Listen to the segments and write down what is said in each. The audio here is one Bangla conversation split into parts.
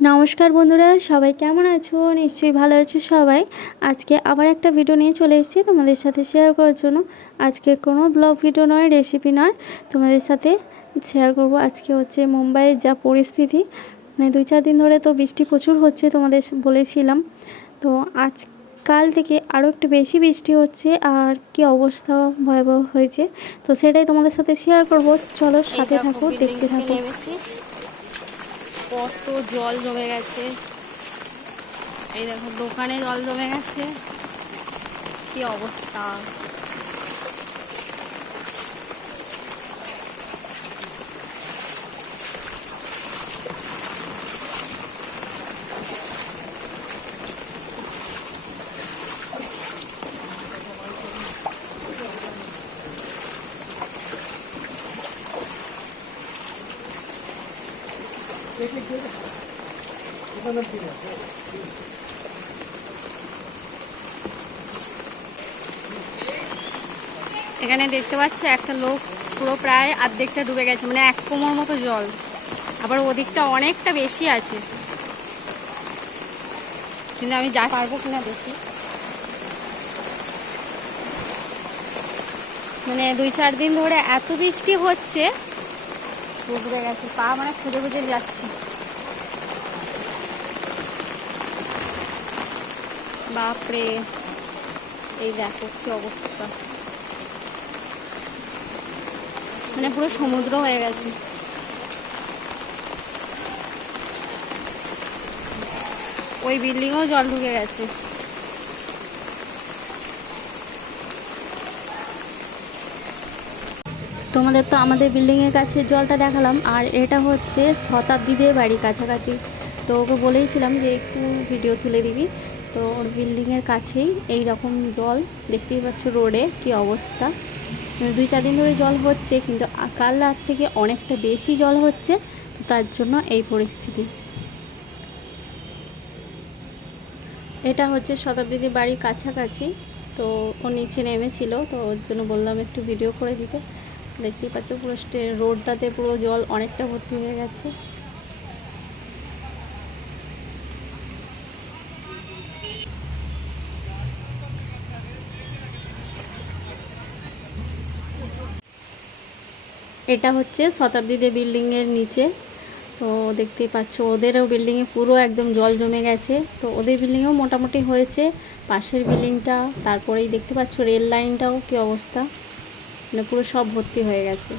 নমস্কার বন্ধুরা সবাই কেমন আছো? নিশ্চয়ই ভালো আছো সবাই। আজকে আবার একটা ভিডিও নিয়ে চলে এসেছি তোমাদের সাথে শেয়ার করার জন্য। আজকে কোনো ব্লগ ভিডিও নয় রেসিপি নয়। তোমাদের সাথে শেয়ার করব আজকে হচ্ছে মুম্বাইয়ের যা পরিস্থিতি। মানে দুই চার দিন ধরে তো বৃষ্টি প্রচুর হচ্ছে তোমাদের বলেছিলাম। তো আজ কাল থেকে আরও একটু বেশি বৃষ্টি হচ্ছে আর কি অবস্থা ভয়াবহ হয়েছে। তো সেটাই তোমাদের সাথে শেয়ার করব। চলো সাথে থাকো দেখতে থাকো কত জল জমে গেছে। এই দেখো দোকানে জল জমে গেছে। কি অবস্থা। এখানে দেখতে পাচ্ছ একটা লোক পুরো প্রায় অর্ধেকটা ডুবে গেছে মানে এক কোমর মতো জল। আবার ওদিকটা অনেকটা বেশি আছে। কিন্তু আমি যা পারব কিনা দেখি। মানে দুই চার দিন ধরে এত বৃষ্টি হচ্ছে, ডুবে গেছে, পা মানে খুঁজে খুঁজে যাচ্ছে। বাপরে, এই দেখো কি অবস্থা। মানে পুরো সমুদ্র হয়ে গেছে। ওই বিল্ডিংও জল ঢুকে গেছে। তোমাদের তো আমাদের বিল্ডিংয়ের কাছে জলটা দেখালাম, আর এটা হচ্ছে শতাব্দীদের বাড়ি কাছাকাছি। তো ওকে বলেইছিলাম যে একটু ভিডিও তুলে দিবি। তো ওর বিল্ডিংয়ের কাছেই এই রকম জল, দেখতেই পাচ্ছ রোডে কি অবস্থা। মানে দুই চার দিন ধরে জল হচ্ছে, কিন্তু কাল রাত থেকে অনেকটা বেশি জল হচ্ছে, তো তার জন্য এই পরিস্থিতি। এটা হচ্ছে শতাব্দীদের বাড়ির কাছাকাছি, তো ও নিচে নেমেছিল, তো ওর জন্য বললাম একটু ভিডিও করে দিতে। দেখতেই পাচ্ছ পুরো রোডটাতে পুরো জল অনেকটা ভর্তি হয়ে গেছে। এটা হচ্ছে শতাব্দীতে বিল্ডিংয়ের নিচে। তো দেখতেই পাচ্ছ, ওদেরও বিল্ডিংয়ে পুরো একদম জল জমে গেছে। তো ওদের বিল্ডিংয়েও মোটামুটি হয়েছে। পাশের বিল্ডিংটা, তারপরেই দেখতে পাচ্ছ রেল লাইনটাও কী অবস্থা। মানে পুরো সব ভর্তি হয়ে গেছে।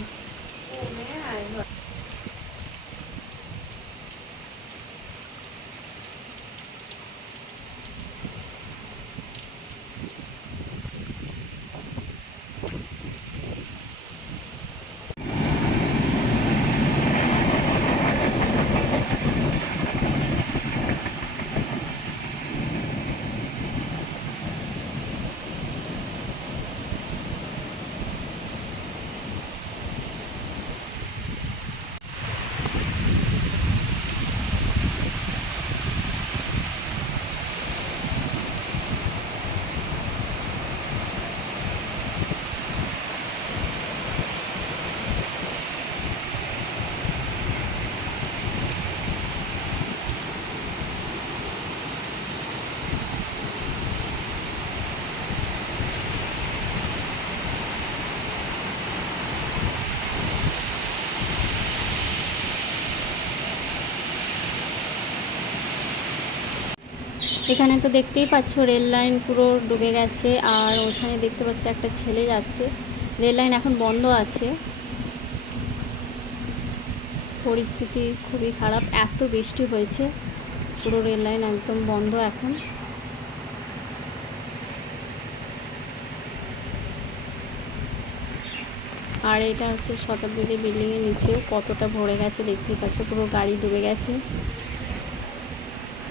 এখানে তো দেখতেই পাচ্ছ, রেল লাইন পুরো ডুবে গেছে আর ওখানে দেখতে পাচ্ছ একটা ছেলে যাচ্ছে। রেল লাইন এখন বন্ধ আছে। পরিস্থিতি খুবই খারাপ, এত বৃষ্টি হয়েছে। পুরো রেল লাইন একদম বন্ধ এখন। আর এটা হচ্ছে শতাব্দী বিল্ডিংয়ের নিচেও কতটা ভরে গেছে দেখতেই পাচ্ছ, পুরো গাড়ি ডুবে গেছে।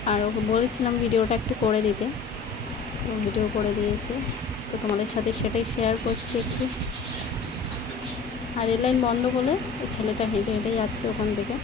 আর ওকে বলেছিলাম ভিডিওটা একটু করে দিতে। তো ভিডিও করে দিয়েছে। তো তোমাদের সাথে সেটাই শেয়ার করছি একটু। আর রেল বন্ধ বলে তো ছেলেটা হেঁটে হেঁটে যাচ্ছে ওখান থেকে।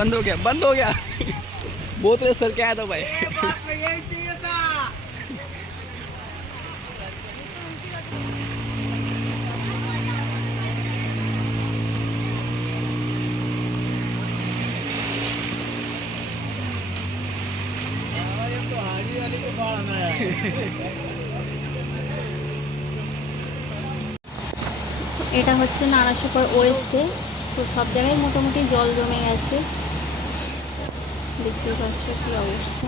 बंद हो गया बंद हो गया बोतल सर क्या था भाई এটা হচ্ছে নানা সুপার ওয়েস্টে তো সব জায়গায় মোটামুটি জল জমে গেছে দেখতেই পাচ্ছ কি অবস্থা?